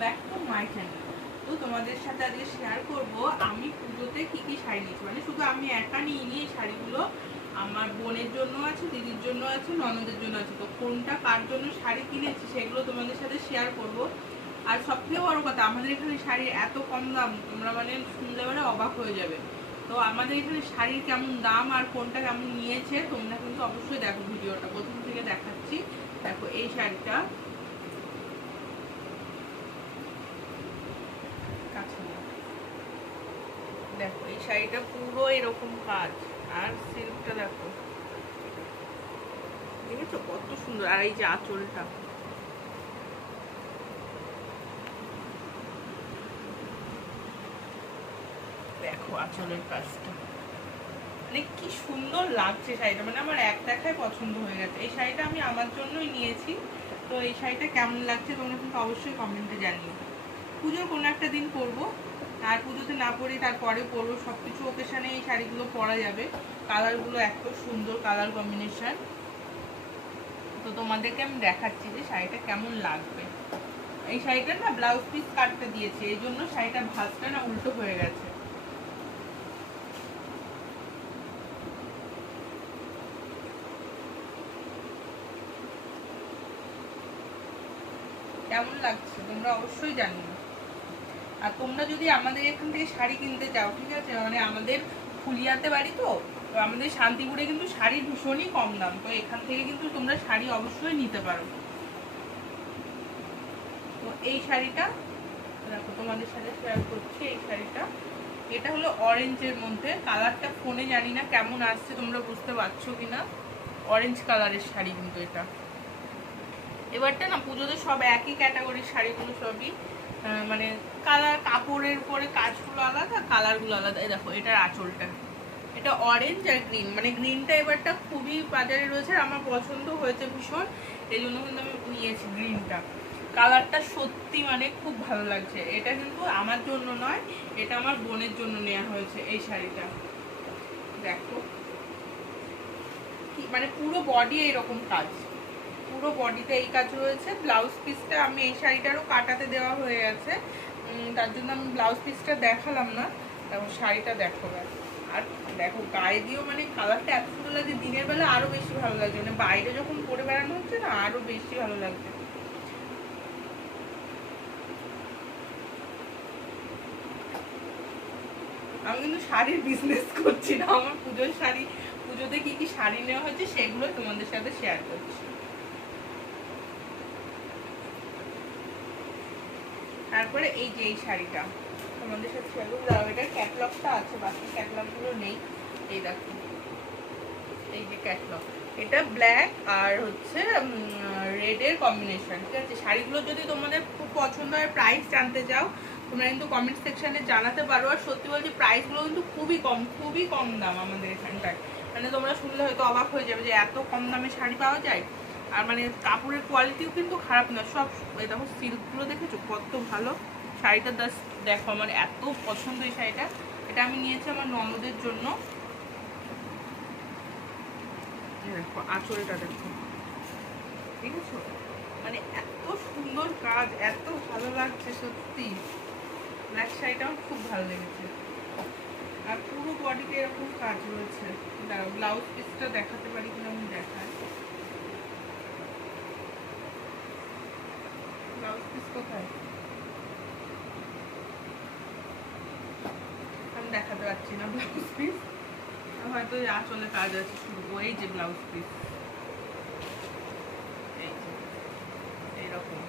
Back to my channel তো তোমাদের সাথে আজকে শেয়ার করব, আমি পুজোতে কি কি শাড়ি নিয়েছি? মানে শুধু আমি একা নিয়ে নিই এই শাড়িগুলো, আমার বোনের জন্য আছে, দিদির জন্য আছে, ননদের জন্য আছে। তো কোনটা কার জন্য শাড়ি কিনেছি সেগুলো তোমাদের সাথে শেয়ার করব। আর সবথেকে বড় কথা, আমাদের এখানে শাড়ির এত কম দাম, তোমরা মানে শুনলে মানে অবাক হয়ে যাবে। তো আমাদের এখানে শাড়ির কেমন দাম আর কোনটা কেমন নিয়েছে, তোমরা কিন্তু অবশ্যই দেখো ভিডিওটা। প্রথম থেকে দেখাচ্ছি, দেখো এই শাড়িটা কাছে নাও। দেখো, এই শাড়িটা পুরো এরকম কাজ, আর সিল্কটা দেখো। দেখেছ কত সুন্দর, আর এই যে আঁচলটা। দেখো আঁচলের কাজটা। মানে কি সুন্দর লাগছে শাড়িটা মানে আমার এক দেখায় পছন্দ হয়ে গেছে। এই শাড়িটা আমি আমার জন্যই নিয়েছি, তো এই শাড়িটা কেমন লাগছে তোমরা কিন্তু অবশ্যই কমেন্টে জানিও। পুজোর কোনো একটা দিন পরবো আর পুজোতে না পরি তারপরে পরবো সব কিছু ওকেশানে এই শাড়িগুলো পরা যাবে। কালারগুলো এত সুন্দর কালার কম্বিনেশন তো তোমাদেরকে আমি দেখাচ্ছি যে শাড়িটা কেমন লাগবে। এই শাড়িটা না ব্লাউজ পিস কাটতে দিয়েছে, এই জন্য শাড়িটা ভাঁজটা না উল্টো হয়ে গেছে। কেমন লাগছে তোমরা অবশ্যই জানিও। আর তোমরা যদি আমাদের এখান থেকে শাড়ি কিনতে চাও, ঠিক আছে? মানে আমাদের ফুলিয়াতে বাড়ি তো আমাদের শান্তিপুরে কিন্তু শাড়ির ভীষণই কম দাম। তো এখান থেকে কিন্তু তোমরা শাড়ি অবশ্যই নিতে পারো। তো এই শাড়িটা, দেখো তোমাদের সাথে শেয়ার করছি এই শাড়িটা। এটা হলো অরেঞ্জের মধ্যে। কালারটা ফোনে জানি না কেমন আসছে, তোমরা বুঝতে পারছ কিনা? অরেঞ্জ কালারের শাড়ি কিন্তু এটা। এবারটা না, পুজোতে সব একই ক্যাটাগরির শাড়িগুলো সবই মানে কালার কাপড়ের উপরে কাজগুলো আলাদা কালারগুলো আলাদা। দেখো, এটার আঁচলটা। এটা অরেঞ্জ আর গ্রিন মানে গ্রিনটা এবারটা খুবই বাজারে রয়েছে আমার পছন্দ হয়েছে ভীষণ। এই জন্য কিন্তু আমি নিয়েছি গ্রিনটা কালারটা সত্যি মানে খুব ভালো লাগছে। এটা কিন্তু আমার জন্য নয়, এটা আমার বোনের জন্য নেওয়া হয়েছে এই শাড়িটা। দেখো। মানে পুরো বডি এরকম কাজ। পুরো বডিতে এই কাজ রয়েছে। ব্লাউজ পিসটা আমি এই শাড়িটারও কাটাতে দেওয়া হয়ে গেছে। তার জন্য আমি ব্লাউজ পিসটা দেখালাম না, তারপর শাড়িটা দেখো আর দেখো, গায়ে দিয়েও মানে কালারটা এত সুন্দর লাগছে, দিনের বেলা আরও বেশি ভালো লাগছে। মানে বাইরে যখন পরে বেড়ানো হচ্ছে না, আরও বেশি ভালো লাগছে। আমি কিন্তু শাড়ির বিজনেস করছি না, আমার পুজোর শাড়ি, পুজোতে কি কি শাড়ি নেওয়া হয়েছে সেগুলো তোমাদের সাথে শেয়ার করছি। তারপরে এই যে এই শাড়িটা। তোমাদের সাথে করব দাঁড়াও এটার ক্যাটলগটা আছে, বাকি ক্যাটলগগুলো নেই। এই দেখো, এই যে ক্যাটলগ এটা ব্ল্যাক আর হচ্ছে রেডের কম্বিনেশন ঠিক আছে? শাড়িগুলো যদি তোমাদের খুব পছন্দ হয় প্রাইস জানতে চাও, তোমরা কিন্তু কমেন্ট সেকশানে জানাতে পারো। আর সত্যি বলছি প্রাইসগুলো কিন্তু খুবই কম খুবই কম দাম আমাদের এখানটায়। মানে তোমরা শুনলে হয়তো অবাক হয়ে যাবে যে এত কম দামে শাড়ি পাওয়া যায়। আর মানে কাপড়ের কোয়ালিটিও কিন্তু খারাপ না সব দেখো সিল্কগুলো দেখেছ? কত ভালো। শাড়িটা দাস দেখো, আমার এত পছন্দ এই শাড়িটা। এটা আমি নিয়েছি আমার ননদের জন্য। দেখো, আঁচলটা দেখো। ঠিক আছে? মানে এত সুন্দর কাজ, এত ভালো লাগছে সত্যি। ব্ল্যাক শাড়িটাও খুব ভালো লেগেছে। আর পুরো বডিতে এরকম কাজ রয়েছে। ব্লাউজ পিসটা দেখাতে পারি কিনা আমি দেখাই ব্লাউজ পিস কোথায়? আমি দেখাতে পারছি না ব্লাউজ পিস হয়তো আঁচলে কাজ আছে শুরু এই যে ব্লাউজ পিস এই এইরকম।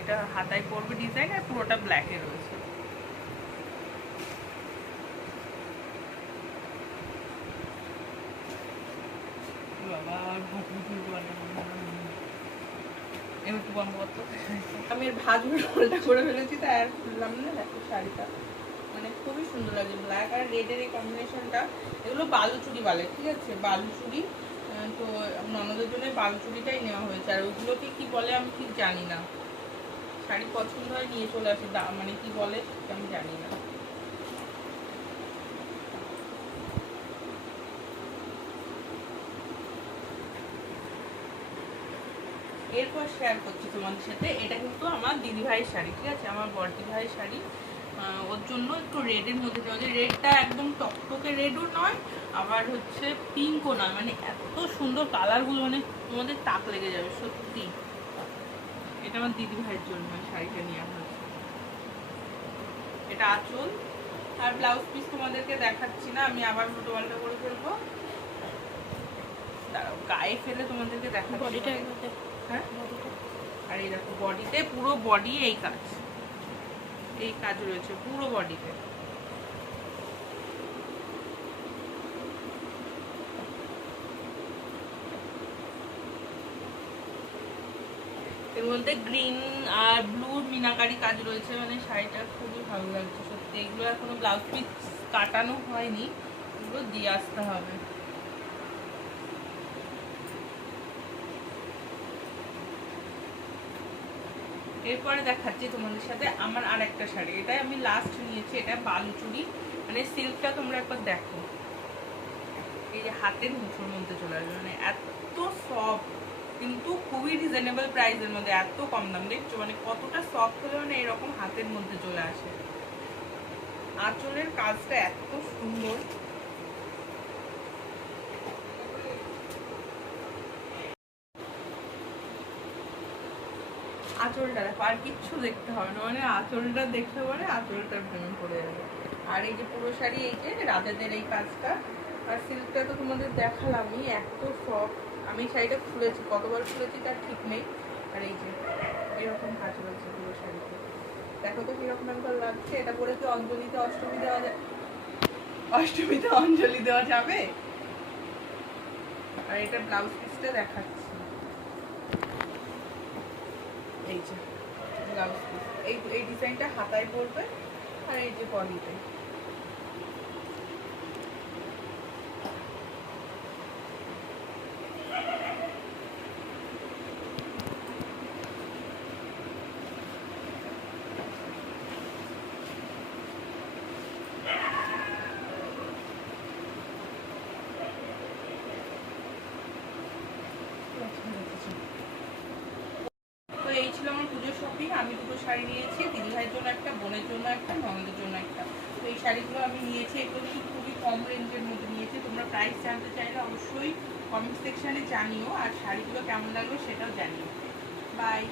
এটা হাতায় পড়বে ডিজাইন আর পুরোটা ব্ল্যাকে রয়েছে। বাবা আর মুখে বানাবো এবার একটু বন্ধ আমি করে ফেলেছি, তাই আর খুললাম না দেখো শাড়িটা। মানে খুবই সুন্দর লাগে ব্ল্যাক আর রেডের এই কম্বিনেশনটা এগুলো বালুচুরি বলে, ঠিক আছে? বালুচুরি তো ননদের জন্য বালুচুরিটাই নেওয়া হয়েছে। আর ওগুলোকে কি বলে আমি ঠিক জানি না। শাড়ি পছন্দ হয় নিয়ে চলে আসে মানে কি বলে আমি জানি না এরপর শেয়ার করছি তোমাদের সাথে। এটা কিন্তু আমার দিদিভাইয়ের শাড়ি, ঠিক আছে? আমার বড়দি ভাইয়ের শাড়ি ওর জন্য একটু রেডের মধ্যে দেওয়া যায়। রেডটা একদম টকটকে রেডও নয়, আবার হচ্ছে পিঙ্কও নয়। মানে এত সুন্দর কালারগুলো মানে তোমাদের তাক লেগে যাবে, সত্যি। এটা আমার দিদি ভাইয়ের জন্য শাড়িটা নিয়ে হয়েছে এটা আঁচল। আর ব্লাউজ পিস তোমাদেরকে দেখাচ্ছি না, আমি আবার উল্টো পাল্টা করে ফেলব। গায়ে ফেলে তোমাদেরকে দেখাচ্ছি। হ্যাঁ? আর এই দেখো বডিতে পুরো বডি এই কাজ। এই কাজ রয়েছে, পুরো বডিতে এর মধ্যে গ্রিন আর ব্লু মিনাকারি কাজ রয়েছে মানে শাড়িটা খুবই ভালো লাগছে সত্যি। এগুলো এখনও ব্লাউজ পিস কাটানো হয়নি, এগুলো দিয়ে আসতে হবে। এরপরে দেখাচ্ছি তোমাদের সাথে আমার আর একটা শাড়ি। এটাই আমি লাস্ট নিয়েছি, এটা বালুচুরি। মানে সিল্কটা তোমরা একবার দেখো। এই যে হাতের মুঠোর মধ্যে চলে আসবে মানে এত সফট কিন্তু খুবই রিজনেবল প্রাইসের মধ্যে, এত কম দাম। দেখছ মানে কতটা সফট হলে মানে এরকম হাতের মধ্যে চলে আসে। আঁচলের কাজটা এত সুন্দর। আঁচলটা দেখো, আর কিচ্ছু দেখতে হবে না মানে আঁচলটা দেখতে পারে আঁচলটা ভেঙে পড়ে যাবে। আর এই যে পুরো শাড়ি, এই যে রাজাদের এই কাজটা, আর সিল্কটা তো তোমাদের দেখালামই, এত সফট আমি শাড়িটা খুলেছি, কতবার খুলেছি তার ঠিক নেই। আর এই যে এরকম কাজ রয়েছে পুরো শাড়িতে। দেখো তো কীরকম একবার লাগছে, এটা পরে কি অঞ্জলিতে অষ্টমী দেওয়া যায়? অষ্টমীতে অঞ্জলি দেওয়া যাবে? আর এটা ব্লাউজ পিসটা দেখাচ্ছি। এই যে ব্লাউজ এই এই ডিজাইনটা হাতায় পড়বে আর এই যে বডিতে তো এই ছিল আমার পুজোর শপিং আমি দুটো শাড়ি নিয়েছি, দিদিভাইয়ের জন্য একটা, বোনের জন্য একটা, ননদের জন্য একটা। তো এই শাড়িগুলো আমি নিয়েছি, এগুলো কিন্তু খুবই কম রেঞ্জের মধ্যে নিয়েছি। তোমরা প্রাইস জানতে চাইলে অবশ্যই কমেন্ট সেকশানে জানিও, আর শাড়িগুলো কেমন লাগল সেটাও জানিও। বাই